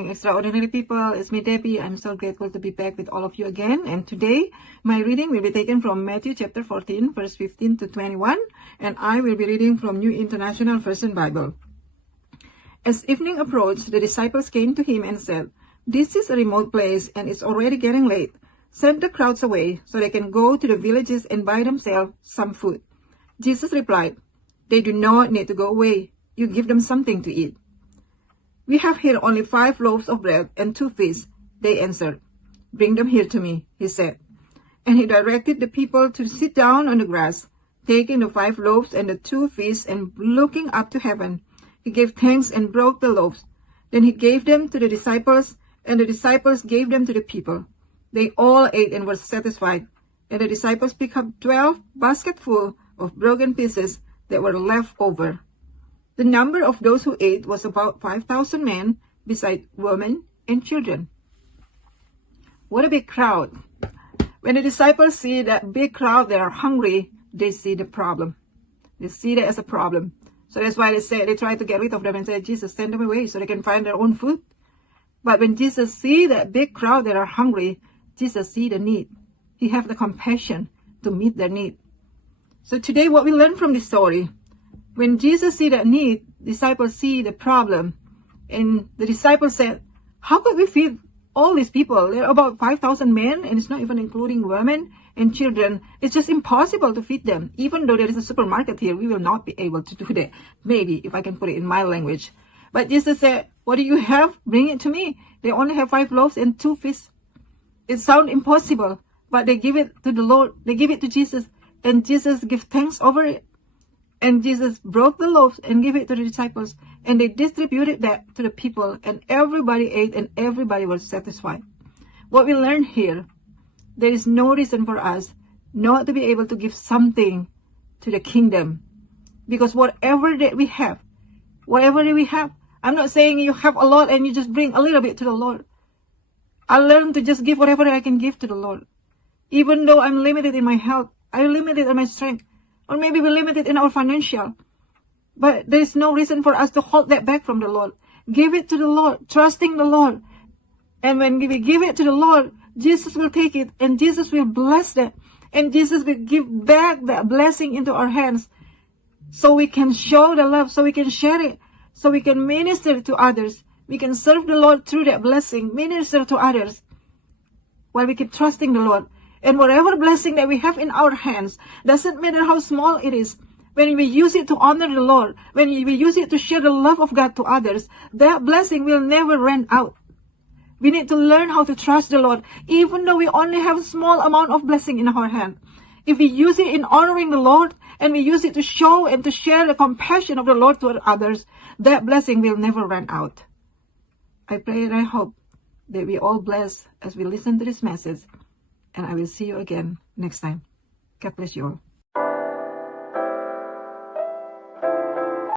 morning, extraordinary people. It's me, Debbie. I'm so grateful to be back with all of you again. And today, my reading will be taken from Matthew chapter 14, verse 15 to 21. And I will be reading from New International Version Bible. As evening approached, the disciples came to him and said, "This is a remote place and it's already getting late. Send the crowds away so they can go to the villages and buy themselves some food." Jesus replied, "They do not need to go away. You give them something to eat." "We have here only 5 loaves of bread and 2 fish," they answered. "Bring them here to me," he said. And he directed the people to sit down on the grass. Taking the 5 loaves and the 2 fish and looking up to heaven, he gave thanks and broke the loaves. Then he gave them to the disciples, and the disciples gave them to the people. They all ate and were satisfied. And the disciples picked up 12 basketfuls of broken pieces that were left over. The number of those who ate was about 5,000 men, besides women and children. What a big crowd. When the disciples see that big crowd, they are hungry, they see the problem. They see that as a problem. So that's why they try to get rid of them and say, "Jesus, send them away so they can find their own food." But when Jesus see that big crowd that are hungry, Jesus see the need. He have the compassion to meet their need. So today what we learn from this story, when Jesus see that need, disciples see the problem. And the disciples said, "How could we feed all these people? There are about 5,000 men, and it's not even including women and children. It's just impossible to feed them. Even though there is a supermarket here, we will not be able to do that." Maybe, if I can put it in my language. But Jesus said, "What do you have? Bring it to me." They only have 5 loaves and 2 fish. It sounds impossible, but they give it to the Lord. They give it to Jesus, and Jesus give thanks over it. And Jesus broke the loaves and gave it to the disciples, and they distributed that to the people, and everybody ate and everybody was satisfied. What we learn here, there is no reason for us not to be able to give something to the kingdom. Because whatever that we have, I'm not saying you have a lot and you just bring a little bit to the Lord. I learned to just give whatever I can give to the Lord. Even though I'm limited in my health, I'm limited in my strength, or maybe we're limited in our financial. But there is no reason for us to hold that back from the Lord. Give it to the Lord, trusting the Lord. And when we give it to the Lord, Jesus will take it, and Jesus will bless that. And Jesus will give back that blessing into our hands, so we can show the love, so we can share it, so we can minister to others. We can serve the Lord through that blessing, minister to others, while we keep trusting the Lord. And whatever blessing that we have in our hands, doesn't matter how small it is, when we use it to honor the Lord, when we use it to share the love of God to others, that blessing will never run out. We need to learn how to trust the Lord, even though we only have a small amount of blessing in our hand. If we use it in honoring the Lord, and we use it to show and to share the compassion of the Lord to others, that blessing will never run out. I pray and I hope that we all bless as we listen to this message. And I will see you again next time. God bless you all.